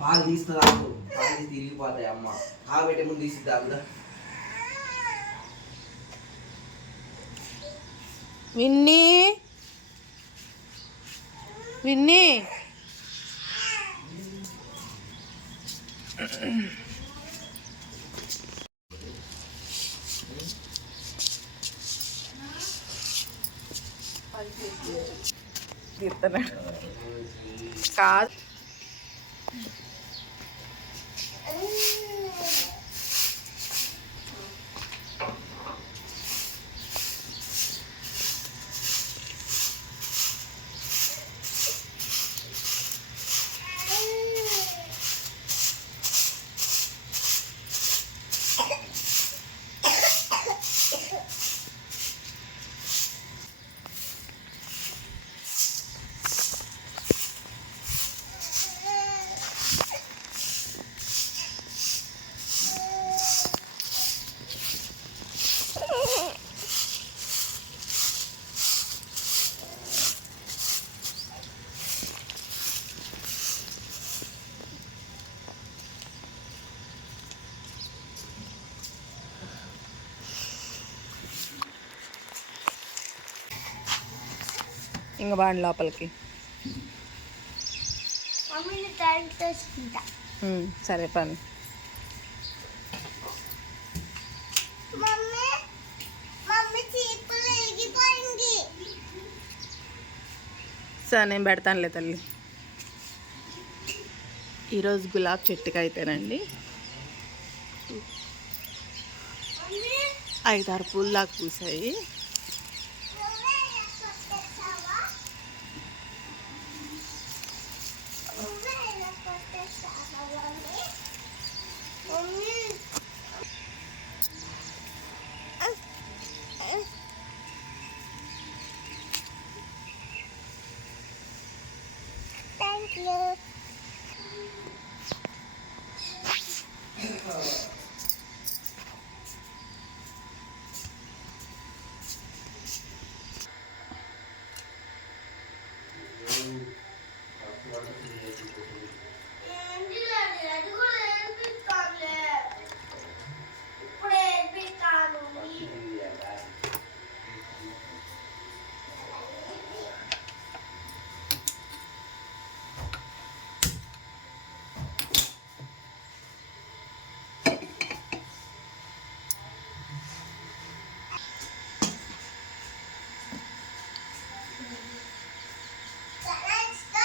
పాలు తీస్తా తాగు పాలు తీసి తిరిగిపోతాయి అమ్మ. కాబట్టే ముందు తీసి తాగుదా విన్నీ. విన్నీ. తీస్తున్నాడు కాదు ఇంక బాండి లోపలికి. సరే పని. సరే నేను పెడతానులే తల్లి. ఈరోజు గులాబ్ చెట్టుకి అయితేనండి. ఐదారు పూలు దాకా పూసాయి. థ్యాంక్ యూ ఏంటి లేదు అది కూడా ఏడిపిస్తానులే ఇప్పుడు ఏడిపిస్తాను Let's go.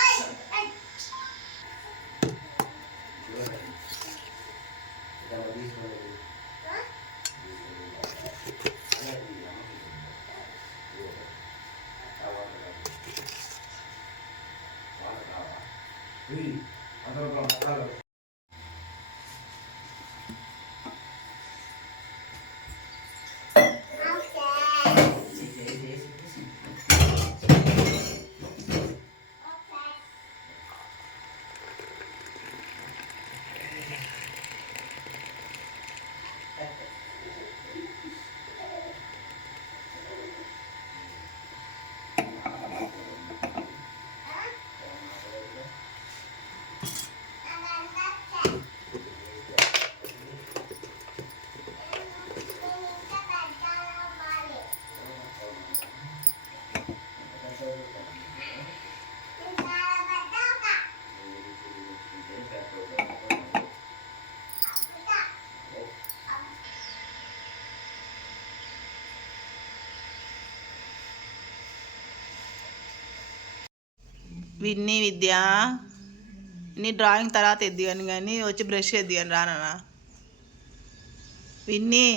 విన్ని విద్య. నీ డ్రాయింగ్ తర్వాత ఎద్దిగాను కానీ వచ్చి బ్రష్ ఎద్దిగాను అని రానా విన్ని.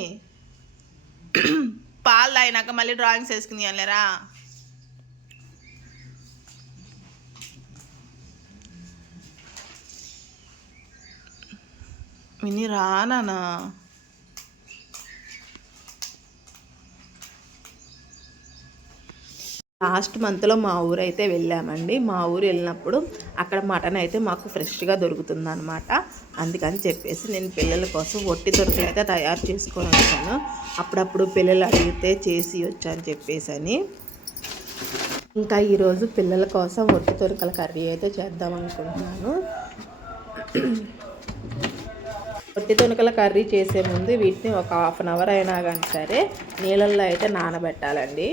పాలు తాగినాక మళ్ళీ డ్రాయింగ్స్ వేసుకుని అనలేరా విని రానా లాస్ట్ మంత్లో మా ఊరు అయితే వెళ్ళామండి. మా ఊరు వెళ్ళినప్పుడు అక్కడ మటన్ అయితే మాకు ఫ్రెష్గా దొరుకుతుందనమాట అందుకని చెప్పేసి నేను పిల్లల కోసం ఒట్టి దొరకలు అయితే తయారు చేసుకొని వచ్చాను. అప్పుడప్పుడు పిల్లలు అడిగితే చేసి వచ్చాను చెప్పేసి అని ఇంకా ఈరోజు పిల్లల కోసం ఒట్టి దొరకల కర్రీ అయితే చేద్దాం అనుకుంటున్నాను. ఒట్టి తొనకల కర్రీ చేసే ముందు వీటిని ఒక హాఫ్ అన్ అవర్ అయినా కానీ సరే నీళ్ళల్లో అయితే నానబెట్టాలండి.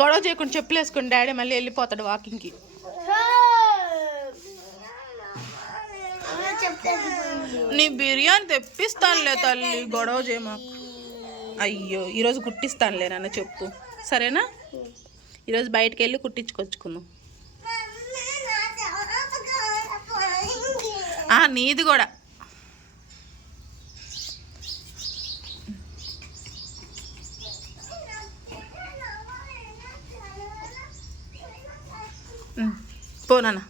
గొడవ చేయకుండా చెప్పులు వేసుకుని డాడీ మళ్ళీ వెళ్ళిపోతాడు వాకింగ్కి. నీ బిర్యానీ తెప్పిస్తానులే తల్లి గొడవ చేయమాకు అయ్యో ఈరోజు కుట్టిస్తానులే నాన్న చెప్పు. సరేనా? ఈరోజు బయటికి వెళ్ళి కుట్టించుకొచ్చుకుందాం. నీది కూడా. పో నాన్న.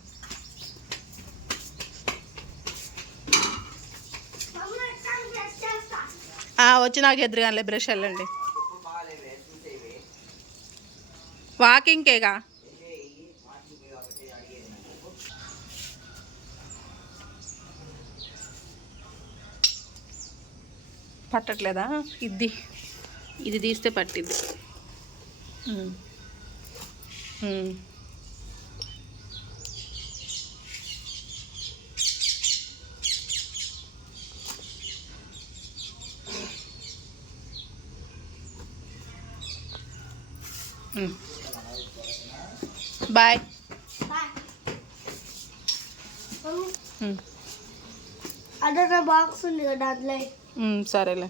వచ్చి నాకు ఎదురుగానే బ్రష్ వెళ్ళండి. వాకింగ్కేగా? పట్టట్లేదా? ఇది. ఇది తీస్తే పట్టిద్ది बाय. आता बॉक्स दादलाय चालेल.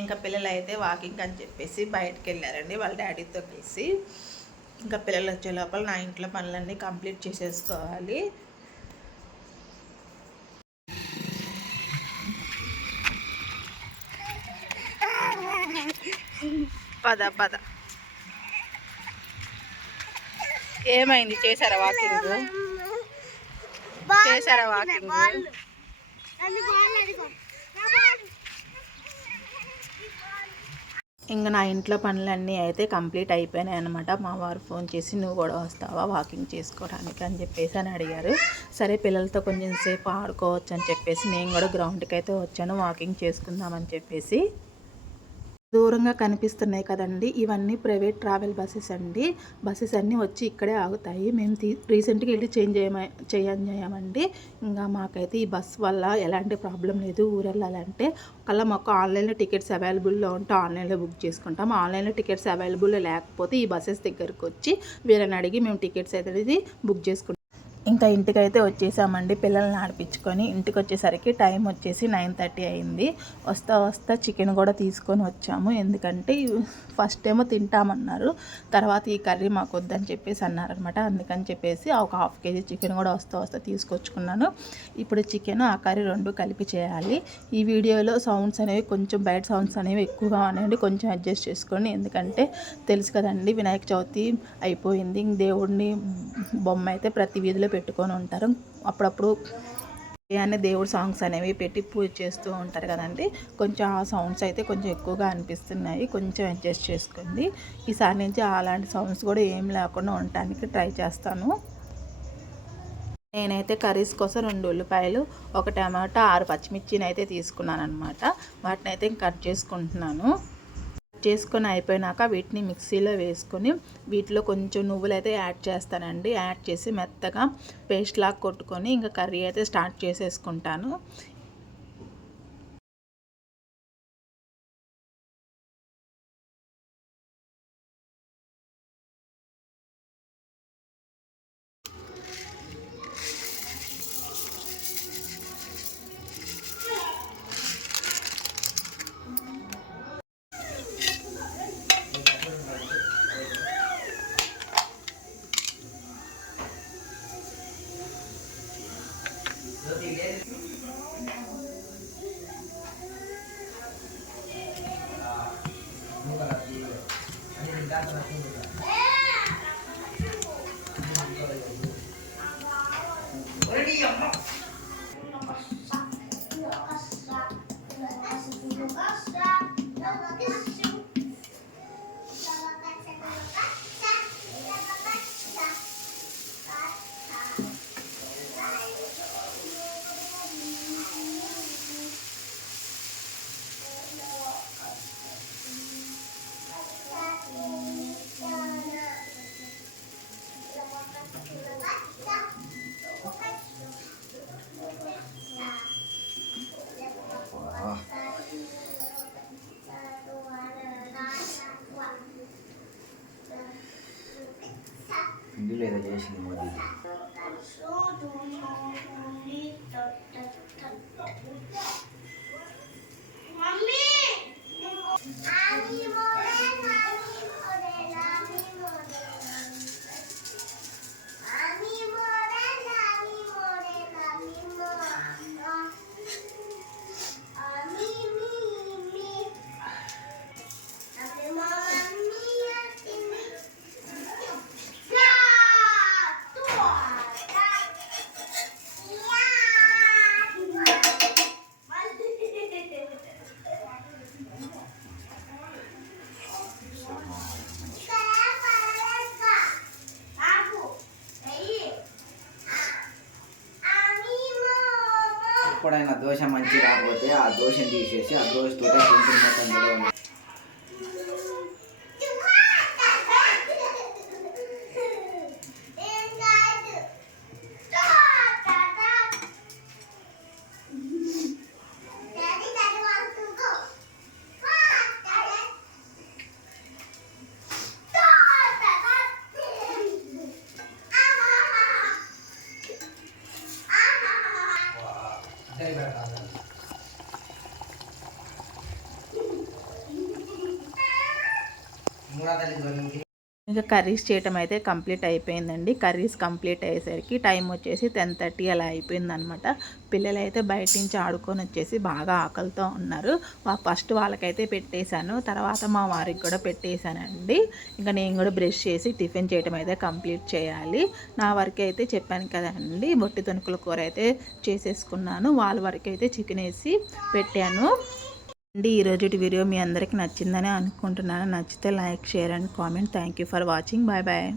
ఇంకా పిల్లలు అయితే వాకింగ్ అని చెప్పేసి బయటకు వెళ్ళారండి వాళ్ళ డాడీతో కలిసి. ఇంకా పిల్లలు వచ్చే లోపల నా ఇంట్లో పనులన్నీ కంప్లీట్ చేసేసుకోవాలి. పద పద. ఏమైంది? చేశారా వాకింగ్? చేశారా వాకింగ్? ఇంకా నా ఇంట్లో పనులన్నీ అయితే కంప్లీట్ అయిపోయినాయి అనమాట మా వారు ఫోన్ చేసి నువ్వు కూడా వస్తావా? వాకింగ్ చేసుకోవడానికి? అని చెప్పేసి అని అడిగారు. సరే పిల్లలతో కొంచెం సేపు ఆడుకోవచ్చు అని చెప్పేసి నేను కూడా గ్రౌండ్కి అయితే వచ్చాను. వాకింగ్ చేసుకుందామని చెప్పేసి దూరంగా కనిపిస్తున్నాయి కదండి. ఇవన్నీ ప్రైవేట్ ట్రావెల్ బస్సెస్ అండి. బస్సెస్ అన్నీ వచ్చి ఇక్కడే ఆగుతాయి. మేము తీ రీసెంట్గా వెళ్ళి చేంజ్ చేయమ చేంజ్ చేయమండి ఇంకా మాకైతే ఈ బస్ వల్ల ఎలాంటి ప్రాబ్లం లేదు. ఊరు వెళ్ళాలంటే ఒకవేళ మాకు ఆన్లైన్లో టికెట్స్ అవైలబుల్లో ఉంటే ఆన్లైన్లో బుక్ చేసుకుంటాం. ఆన్లైన్లో టికెట్స్ అవైలబుల్ లేకపోతే ఈ బస్సెస్ దగ్గరకు వచ్చి వీళ్ళని అడిగి మేము టికెట్స్ అయితే బుక్ చేసుకుంటాం. ఇంకా ఇంటికైతే వచ్చేసామండి. పిల్లల్ని ఆడిపించుకొని ఇంటికి వచ్చేసరికి టైం వచ్చేసి నైన్ థర్టీ అయింది. వస్తా వస్తా చికెన్ కూడా తీసుకొని వచ్చాము. ఎందుకంటే ఫస్ట్ ఏమో తింటామన్నారు. తర్వాత ఈ కర్రీ మాకు వద్దని చెప్పేసి అన్నారనమాట అందుకని చెప్పేసి ఒక హాఫ్ కేజీ చికెన్ కూడా వస్తా వస్తా తీసుకొచ్చుకున్నాను. ఇప్పుడు చికెన్ ఆ కర్రీ రెండు కలిపి చేయాలి. ఈ వీడియోలో సౌండ్స్ అనేవి కొంచెం బయట సౌండ్స్ అనేవి ఎక్కువగా ఉన్నాయండి. కొంచెం అడ్జస్ట్ చేసుకోండి. ఎందుకంటే తెలుసు కదండి వినాయక చవితి అయిపోయింది. ఇంక దేవుడిని బొమ్మ అయితే ప్రతి వీధిలో పెట్టుకొని ఉంటారు. అప్పుడప్పుడు అని దేవుడు సాంగ్స్ అనేవి పెట్టి పూజ చేస్తూ ఉంటారు కదండి. కొంచెం ఆ సౌండ్స్ అయితే కొంచెం ఎక్కువగా అనిపిస్తున్నాయి. కొంచెం అడ్జస్ట్ చేసుకోండి. ఈసారి నుంచి అలాంటి సౌండ్స్ కూడా ఏం లేకుండా ఉండటానికి ట్రై చేస్తాను. నేనైతే కర్రీస్ కోసం రెండు ఉల్లిపాయలు ఒక టమాటా ఆరు పచ్చిమిర్చిని అయితే తీసుకున్నాను అనమాట వాటిని అయితే కట్ చేసుకుంటున్నాను. చేసుకొని అయిపోయినాక వీటిని మిక్సీలో వేసుకొని వీటిలో కొంచెం నువ్వులు అయితే యాడ్ చేస్తానండి. యాడ్ చేసి మెత్తగా పేస్ట్ లాగా కొట్టుకొని ఇంకా కర్రీ అయితే స్టార్ట్ చేసేసుకుంటాను. ఇందులో ఏదో చేసింది మోదీ ఎప్పుడైనా దోశ మంచి రాకపోతే ఆ దోశని తీసేసి ఆ దోశతో కొంచెం మొత్తం ఇంకా కర్రీస్ చేయటం అయితే కంప్లీట్ అయిపోయిందండి. కర్రీస్ కంప్లీట్ అయ్యేసరికి టైం వచ్చేసి టెన్ థర్టీ అలా అయిపోయిందనమాట. పిల్లలు అయితే బయట నుంచి ఆడుకొని వచ్చేసి బాగా ఆకలితో ఉన్నారు. ఫస్ట్ వాళ్ళకైతే పెట్టేశాను. తర్వాత మా వారికి కూడా పెట్టేశానండి. ఇంకా నేను కూడా బ్రష్ చేసి టిఫిన్ చేయటం అయితే కంప్లీట్ చేయాలి. నా వరకు అయితే చెప్పాను కదండి. బొట్టి తణుకుల కూర అయితే చేసేసుకున్నాను. వాళ్ళ వరకు అయితే చికెన్ వేసి పెట్టాను. అండి ఈరోజు వీడియో మీ అందరికీ నచ్చిందని అనుకుంటున్నాను. నచ్చితే like share and comment. Thank you for watching. Bye bye.